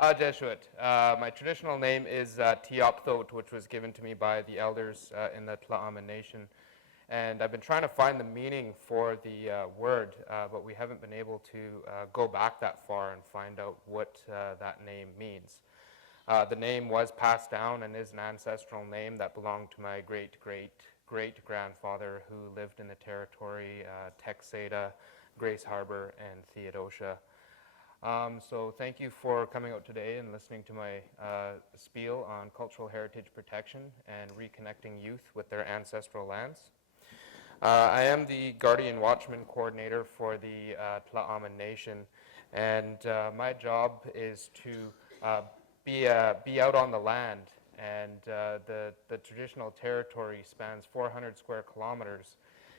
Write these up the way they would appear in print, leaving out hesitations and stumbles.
Jesuit. My traditional name is Teopthot, which was given to me by the elders in the tla'amin nation. And I've been trying to find the meaning for the word, but we haven't been able to go back that far and find out what that name means. The name was passed down and is an ancestral name that belonged to my great-great-great-grandfather who lived in the territory, Texada, Grace Harbor, and Theodosia. So thank you for coming out today and listening to my spiel on cultural heritage protection and reconnecting youth with their ancestral lands. I am the Guardian Watchman Coordinator for the Ploughman Nation, and my job is to be out on the land. And the traditional territory spans 400 square kilometers,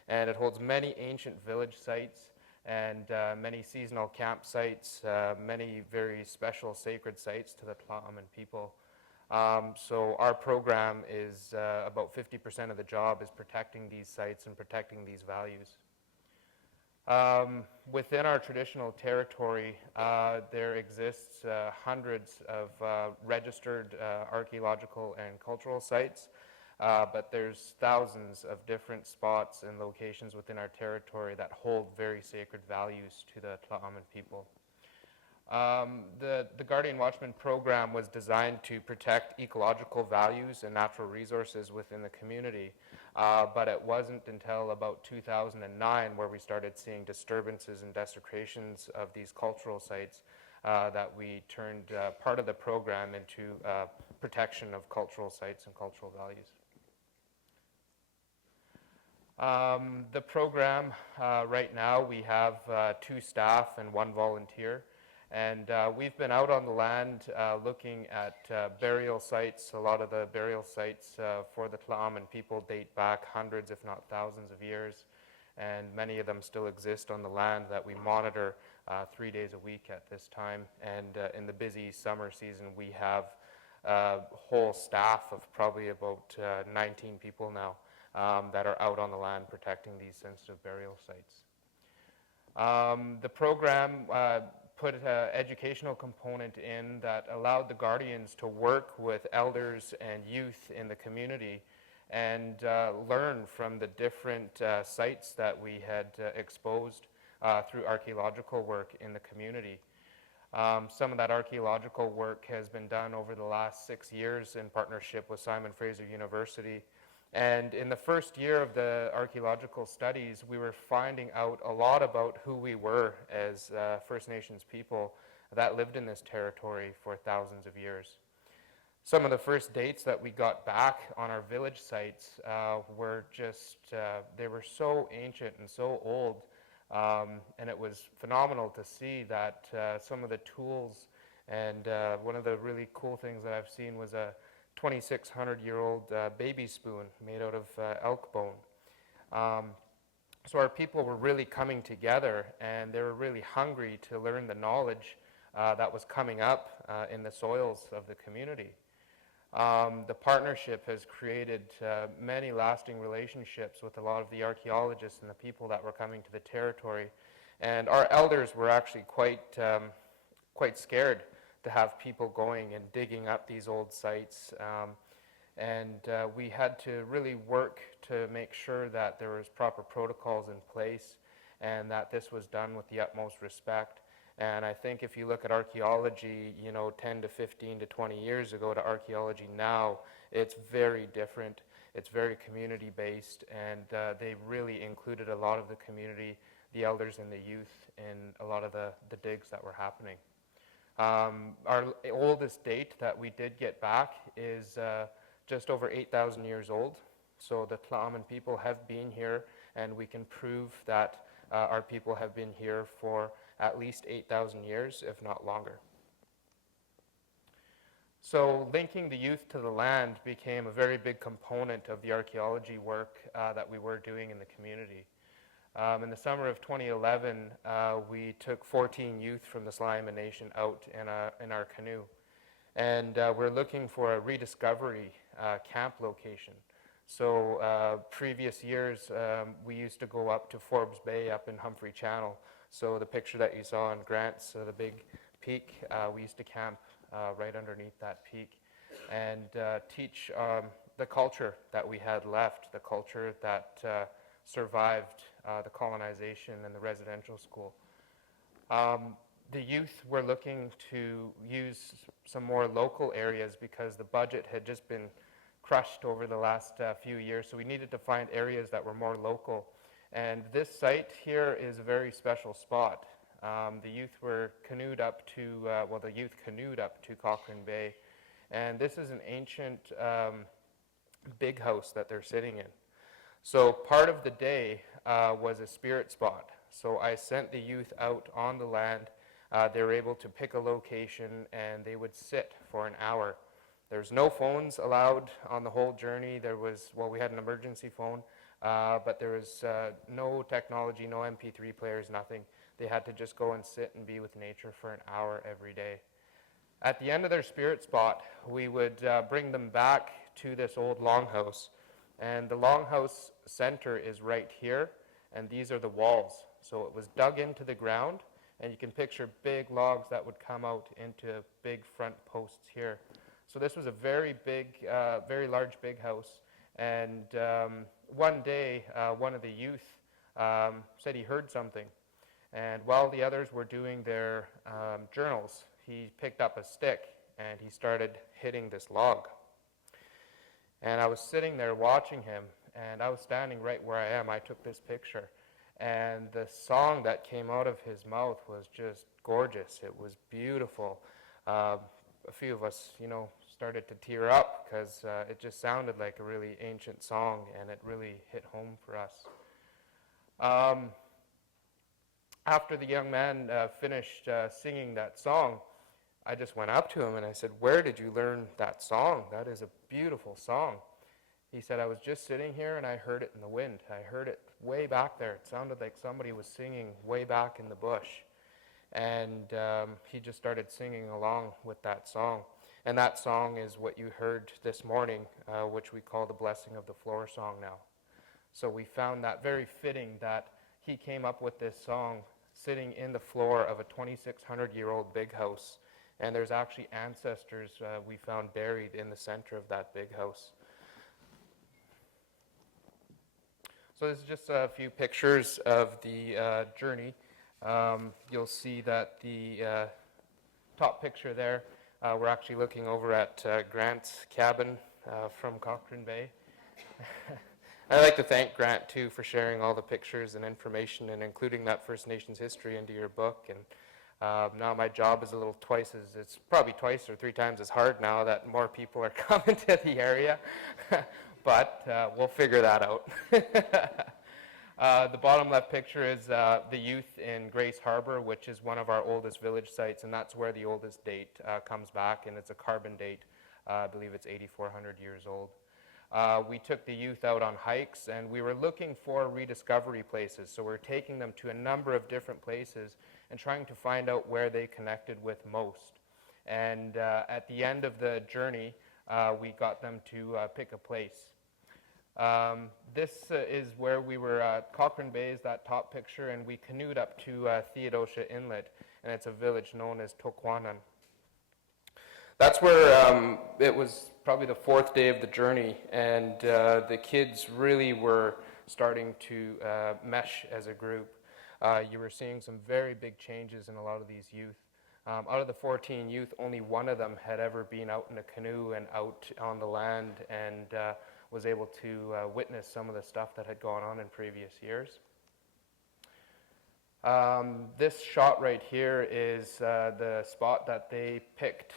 and it holds many ancient village sites and many seasonal campsites, many very special sacred sites to the Ploughman people. So our program is about 50% of the job is protecting these sites and protecting these values. Within our traditional territory, there exists hundreds of registered archaeological and cultural sites, but there's thousands of different spots and locations within our territory that hold very sacred values to the tla'amin people. The Guardian Watchman program was designed to protect ecological values and natural resources within the community, but it wasn't until about 2009 where we started seeing disturbances and desecrations of these cultural sites that we turned part of the program into protection of cultural sites and cultural values. The program, right now we have 2 staff and 1 volunteer, and we've been out on the land looking at burial sites. A lot of the burial sites for the tla'amin people date back hundreds if not thousands of years, and many of them still exist on the land that we monitor 3 days a week at this time. And in the busy summer season we have a whole staff of probably about 19 people now that are out on the land protecting these sensitive burial sites. The program put an educational component in that allowed the guardians to work with elders and youth in the community and learn from the different sites that we had exposed through archaeological work in the community. Some of that archaeological work has been done over the last 6 years in partnership with Simon Fraser University. And in the first year of the archaeological studies, we were finding out a lot about who we were as First Nations people that lived in this territory for thousands of years. Some of the first dates that we got back on our village sites were just, they were so ancient and so old, and it was phenomenal to see that some of the tools, and one of the really cool things that I've seen was a 2,600-year-old baby spoon made out of elk bone. So our people were really coming together, and they were really hungry to learn the knowledge that was coming up in the soils of the community. The partnership has created many lasting relationships with a lot of the archaeologists and the people that were coming to the territory. And our elders were actually quite scared to have people going and digging up these old sites. And we had to really work to make sure that there was proper protocols in place and that this was done with the utmost respect. And I think if you look at archaeology, 10 to 15 to 20 years ago to archaeology now, it's very different. It's very community-based, and they really included a lot of the community, the elders and the youth in a lot of the digs that were happening. Our oldest date that we did get back is just over 8,000 years old. So the tla'amin people have been here, and we can prove that our people have been here for at least 8,000 years, if not longer. So linking the youth to the land became a very big component of the archaeology work that we were doing in the community. In the summer of 2011, we took 14 youth from the tla'amin Nation out in our canoe. And we're looking for a rediscovery camp location. So previous years, we used to go up to Forbes Bay up in Humphrey Channel. So the picture that you saw in Grant's, the big peak, we used to camp right underneath that peak, and teach the culture that we had left, the culture that survived the colonization and the residential school. The youth were looking to use some more local areas because the budget had just been crushed over the last few years, so we needed to find areas that were more local. And this site here is a very special spot. The youth were canoed up to, the youth canoed up to Cochrane Bay, and this is an ancient big house that they're sitting in. So part of the day was a spirit spot. So I sent the youth out on the land. They were able to pick a location, and they would sit for an hour. There's no phones allowed on the whole journey. There was, we had an emergency phone, but there was no technology, no MP3 players, nothing. They had to just go and sit and be with nature for an hour every day. At the end of their spirit spot, we would bring them back to this old longhouse. And the longhouse center is right here, and these are the walls. So it was dug into the ground, and you can picture big logs that would come out into big front posts here. So this was a very big, very large big house. And one day, one of the youth said he heard something. And while the others were doing their journals, he picked up a stick and he started hitting this log. And I was sitting there watching him, and I was standing right where I am. I took this picture. And the song that came out of his mouth was just gorgeous. It was beautiful. A few of us, started to tear up because it just sounded like a really ancient song, and it really hit home for us. After the young man finished singing that song, I just went up to him and I said, "Where did you learn that song? That is a beautiful song." He said, "I was just sitting here and I heard it in the wind. I heard it way back there. It sounded like somebody was singing way back in the bush." And he just started singing along with that song. And that song is what you heard this morning, which we call the Blessing of the Flora song now. So we found that very fitting that he came up with this song sitting in the floor of a 2,600-year-old big house. And there's actually ancestors we found buried in the center of that big house. So this is just a few pictures of the journey. You'll see that the top picture there, we're actually looking over at Grant's cabin from Cochrane Bay. I'd like to thank Grant, too, for sharing all the pictures and information and including that First Nations history into your book. And now my job is it's probably twice or three times as hard now that more people are coming to the area. But we'll figure that out. The bottom left picture is the youth in Grace Harbor, which is one of our oldest village sites, and that's where the oldest date comes back, and it's a carbon date. I believe it's 8,400 years old. We took the youth out on hikes, and we were looking for rediscovery places. So we're taking them to a number of different places and trying to find out where they connected with most. And at the end of the journey, we got them to pick a place. This is where we were at Cochrane Bay, is that top picture, and we canoed up to Theodosia Inlet, and it's a village known as Tokwanan. That's where it was probably the fourth day of the journey, and the kids really were starting to mesh as a group. You were seeing some very big changes in a lot of these youth. Out of the 14 youth, only one of them had ever been out in a canoe and out on the land and was able to witness some of the stuff that had gone on in previous years. This shot right here is the spot that they picked.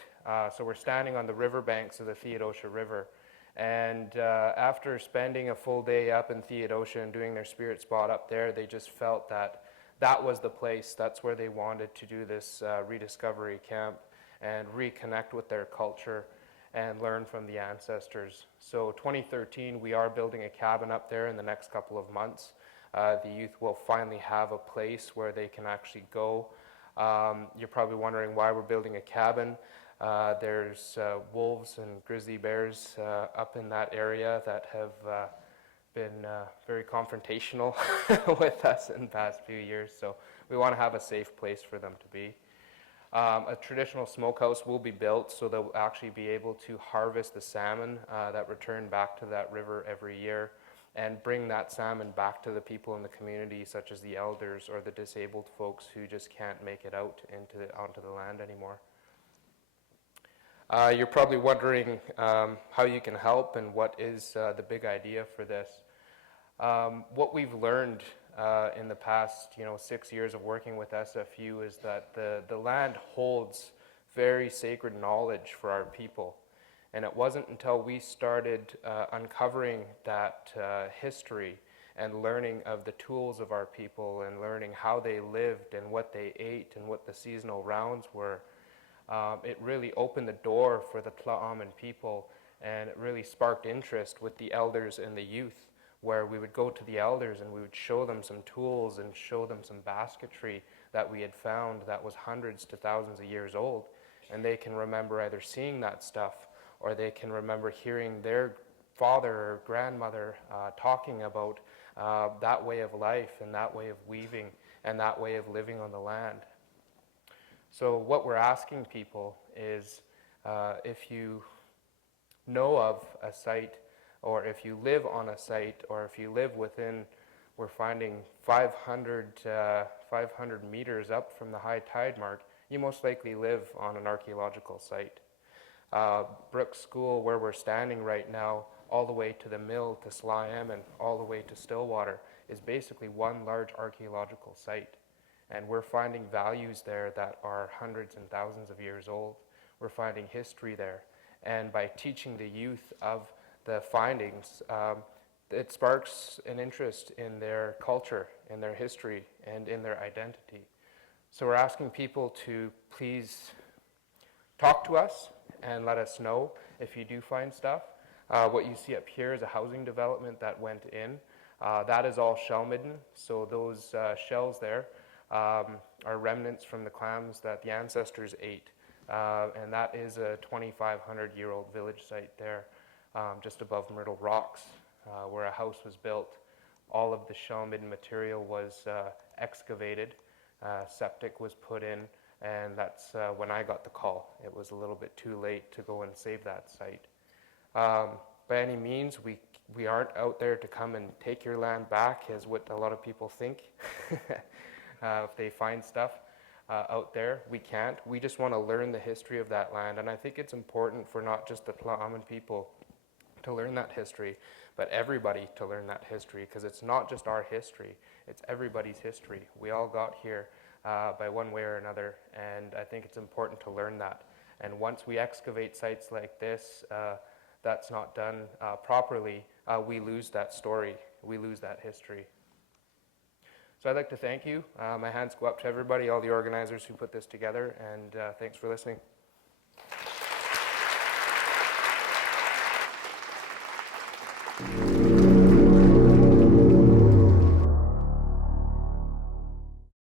So we're standing on the riverbanks of the Theodosia River. And after spending a full day up in Theodosia and doing their spirit spot up there, they just felt that that was the place. That's where they wanted to do this rediscovery camp and reconnect with their culture and learn from the ancestors. So 2013, we are building a cabin up there in the next couple of months. The youth will finally have a place where they can actually go. You're probably wondering why we're building a cabin. There's wolves and grizzly bears up in that area that have been very confrontational with us in the past few years, so we want to have a safe place for them to be. A traditional smokehouse will be built so they'll actually be able to harvest the salmon that return back to that river every year and bring that salmon back to the people in the community, such as the elders or the disabled folks who just can't make it out onto the land anymore. You're probably wondering how you can help and what is the big idea for this. What we've learned in the past 6 years of working with SFU is that the land holds very sacred knowledge for our people. And it wasn't until we started uncovering that history and learning of the tools of our people and learning how they lived and what they ate and what the seasonal rounds were, it really opened the door for the tla'amin people, and it really sparked interest with the elders and the youth, where we would go to the elders and we would show them some tools and show them some basketry that we had found that was hundreds to thousands of years old. And they can remember either seeing that stuff or they can remember hearing their father or grandmother talking about that way of life and that way of weaving and that way of living on the land. So what we're asking people is if you know of a site, or if you live on a site, or if you live within, we're finding 500 meters up from the high tide mark, you most likely live on an archaeological site. Brooks School, where we're standing right now, all the way to the mill, to tla'amin, all the way to Stillwater, is basically one large archaeological site. And we're finding values there that are hundreds and thousands of years old. We're finding history there. And by teaching the youth of the findings, it sparks an interest in their culture, in their history, and in their identity. So we're asking people to please talk to us and let us know if you do find stuff. What you see up here is a housing development that went in. That is all shell-midden, so those shells there are remnants from the clams that the ancestors ate. And that is a 2,500-year-old village site there. Just above Myrtle Rocks, where a house was built. All of the shell-midden material was excavated, septic was put in, and that's when I got the call. It was a little bit too late to go and save that site. By any means, we aren't out there to come and take your land back, as what a lot of people think. If they find stuff out there, we can't. We just want to learn the history of that land, and I think it's important for not just the Ploughman people to learn that history, but everybody to learn that history, because it's not just our history, it's everybody's history. We all got here by one way or another, and I think it's important to learn that. And once we excavate sites like this, that's not done properly, we lose that story, we lose that history. So I'd like to thank you. My hands go up to everybody, all the organizers who put this together, and thanks for listening.